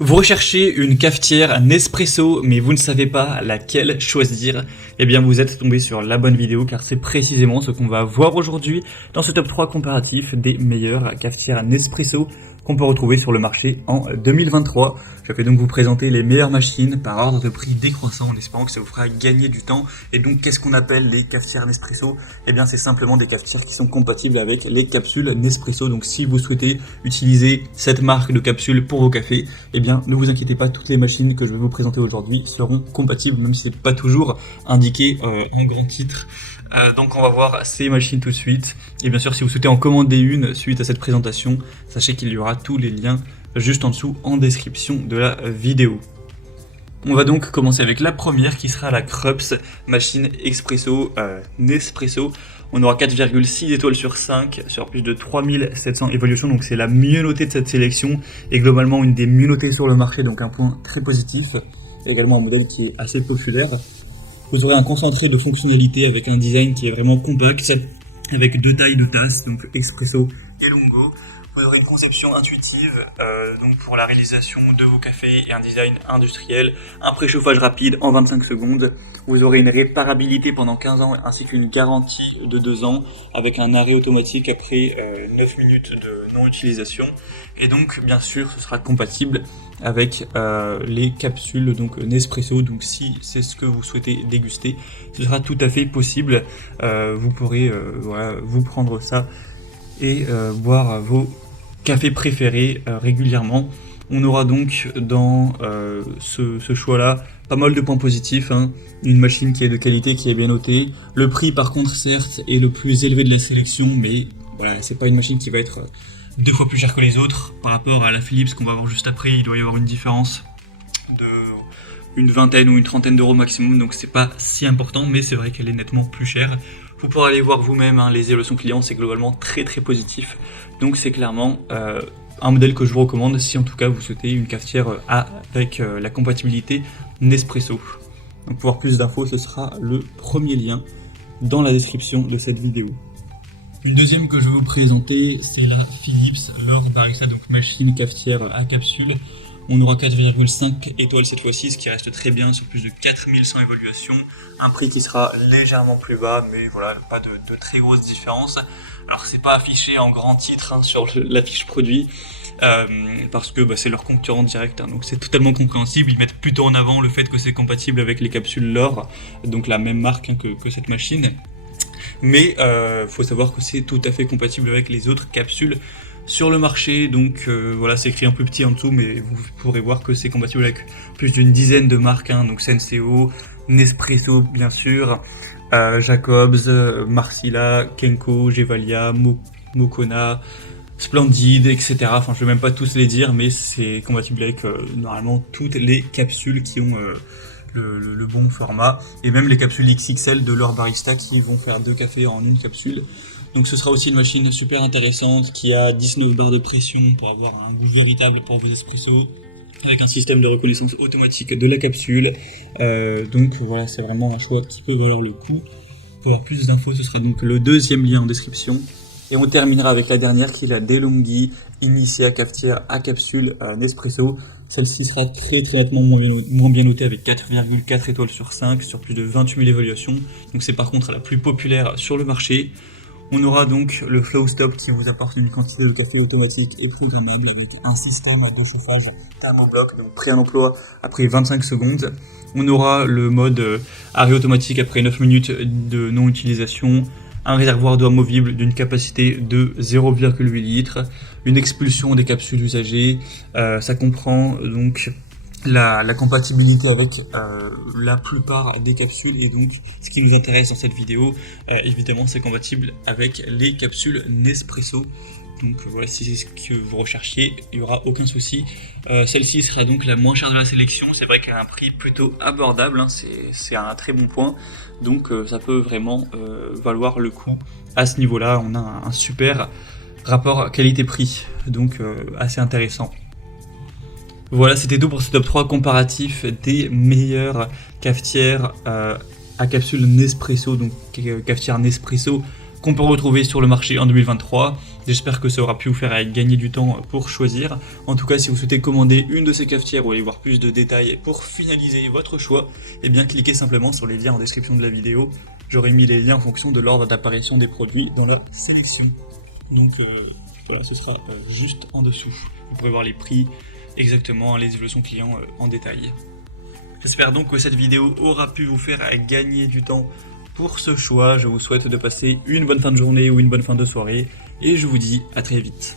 Vous recherchez une cafetière Nespresso, mais vous ne savez pas laquelle choisir. Eh bien, vous êtes tombé sur la bonne vidéo, car c'est précisément ce qu'on va voir aujourd'hui dans ce top 3 comparatif des meilleures cafetières Nespresso qu'on peut retrouver sur le marché en 2023. Je vais donc vous présenter les meilleures machines par ordre de prix décroissant en espérant que ça vous fera gagner du temps. Et donc, qu'est-ce qu'on appelle les cafetières Nespresso? Eh bien, c'est simplement des cafetières qui sont compatibles avec les capsules Nespresso. Donc, si vous souhaitez utiliser cette marque de capsules pour vos cafés, eh bien, ne vous inquiétez pas, toutes les machines que je vais vous présenter aujourd'hui seront compatibles, même si c'est pas toujours indiqué en grand titre. Donc on va voir ces machines tout de suite. Et bien sûr, si vous souhaitez en commander une suite à cette présentation, sachez qu'il y aura tous les liens juste en dessous en description de la vidéo. On va donc commencer avec la première qui sera la Krups machine Expresso Nespresso. On aura 4,6 étoiles sur 5 sur plus de 3700 évaluations, donc c'est la mieux notée de cette sélection et globalement une des mieux notées sur le marché, donc un point très positif. Également un modèle qui est assez populaire. Vous aurez un concentré de fonctionnalités avec un design qui est vraiment compact, avec deux tailles de tasses, donc Expresso et Lungo. Vous aurez une conception intuitive donc pour la réalisation de vos cafés et un design industriel, un préchauffage rapide en 25 secondes. Vous aurez une réparabilité pendant 15 ans ainsi qu'une garantie de 2 ans avec un arrêt automatique après 9 minutes de non-utilisation. Et donc bien sûr ce sera compatible avec les capsules donc Nespresso. Donc si c'est ce que vous souhaitez déguster, ce sera tout à fait possible. Vous pourrez vous prendre ça et boire vos cafés préférés régulièrement. On aura donc dans ce choix-là pas mal de points positifs, hein. Une machine qui est de qualité, qui est bien notée. Le prix par contre certes est le plus élevé de la sélection, mais voilà, c'est pas une machine qui va être 2 fois plus chère que les autres. Par rapport à la Philips qu'on va voir juste après, il doit y avoir une différence de une vingtaine ou une trentaine d'euros maximum, donc c'est pas si important, mais c'est vrai qu'elle est nettement plus chère. Vous pourrez aller voir vous-même, hein, les évaluations clients, c'est globalement très très positif. Donc c'est clairement un modèle que je vous recommande si en tout cas vous souhaitez une cafetière avec la compatibilité Nespresso. Donc pour avoir plus d'infos, ce sera le premier lien dans la description de cette vidéo. Une deuxième que je vais vous présenter, c'est la Philips L'Or Barista, donc machine cafetière à capsule. On aura 4,5 étoiles cette fois-ci, ce qui reste très bien sur plus de 4100 évaluations. Un prix qui sera légèrement plus bas, mais voilà, pas de très grosse différence. Alors c'est pas affiché en grand titre hein, sur la fiche produit, parce que c'est leur concurrent direct, hein, donc c'est totalement compréhensible. Ils mettent plutôt en avant le fait que c'est compatible avec les capsules L'Or, donc la même marque hein, que cette machine. Mais faut savoir que c'est tout à fait compatible avec les autres capsules sur le marché, donc voilà, c'est écrit un peu petit en dessous, mais vous pourrez voir que c'est compatible avec plus d'une dizaine de marques, hein, donc Senseo, Nespresso bien sûr, Jacobs, Marcilla, Kenko, Gevalia, Moccona, Splendid, etc. Enfin, je vais même pas tous les dire, mais c'est compatible avec normalement toutes les capsules qui ont le bon format, et même les capsules XXL de L'Or Barista qui vont faire 2 cafés en une capsule. Donc ce sera aussi une machine super intéressante qui a 19 barres de pression pour avoir un goût véritable pour vos espressos, avec un système de reconnaissance automatique de la capsule. Donc voilà, c'est vraiment un choix qui peut valoir le coup. Pour avoir plus d'infos, ce sera donc le deuxième lien en description. Et on terminera avec la dernière qui est la DeLonghi Initia cafetière à capsule Nespresso. Celle-ci sera très nettement moins bien notée avec 4,4 étoiles sur 5 sur plus de 28 000 évaluations. Donc c'est par contre la plus populaire sur le marché. On aura donc le Flow Stop qui vous apporte une quantité de café automatique et programmable avec un système de chauffage thermobloc, donc prêt à l'emploi après 25 secondes. On aura le mode arrêt automatique après 9 minutes de non-utilisation, un réservoir d'eau amovible d'une capacité de 0,8 litres, une expulsion des capsules usagées. Ça comprend donc la compatibilité avec la plupart des capsules, et donc ce qui nous intéresse dans cette vidéo, évidemment c'est compatible avec les capsules Nespresso. Donc voilà, si c'est ce que vous recherchiez, il n'y aura aucun souci. Celle-ci sera donc la moins chère de la sélection. C'est vrai qu'elle a un prix plutôt abordable, hein, c'est un très bon point. Donc ça peut vraiment valoir le coup. À ce niveau-là, on a un super rapport qualité-prix, donc assez intéressant. Voilà, c'était tout pour ce top 3 comparatif des meilleures cafetières à capsule Nespresso, donc cafetière Nespresso qu'on peut retrouver sur le marché en 2023. J'espère que ça aura pu vous faire gagner du temps pour choisir. En tout cas, si vous souhaitez commander une de ces cafetières ou aller voir plus de détails pour finaliser votre choix, eh bien cliquez simplement sur les liens en description de la vidéo. J'aurai mis les liens en fonction de l'ordre d'apparition des produits dans leur sélection. Donc voilà, ce sera juste en dessous. Vous pourrez voir les prix exactement, les évolutions clients en détail. J'espère donc que cette vidéo aura pu vous faire gagner du temps pour ce choix. Je vous souhaite de passer une bonne fin de journée ou une bonne fin de soirée et je vous dis à très vite.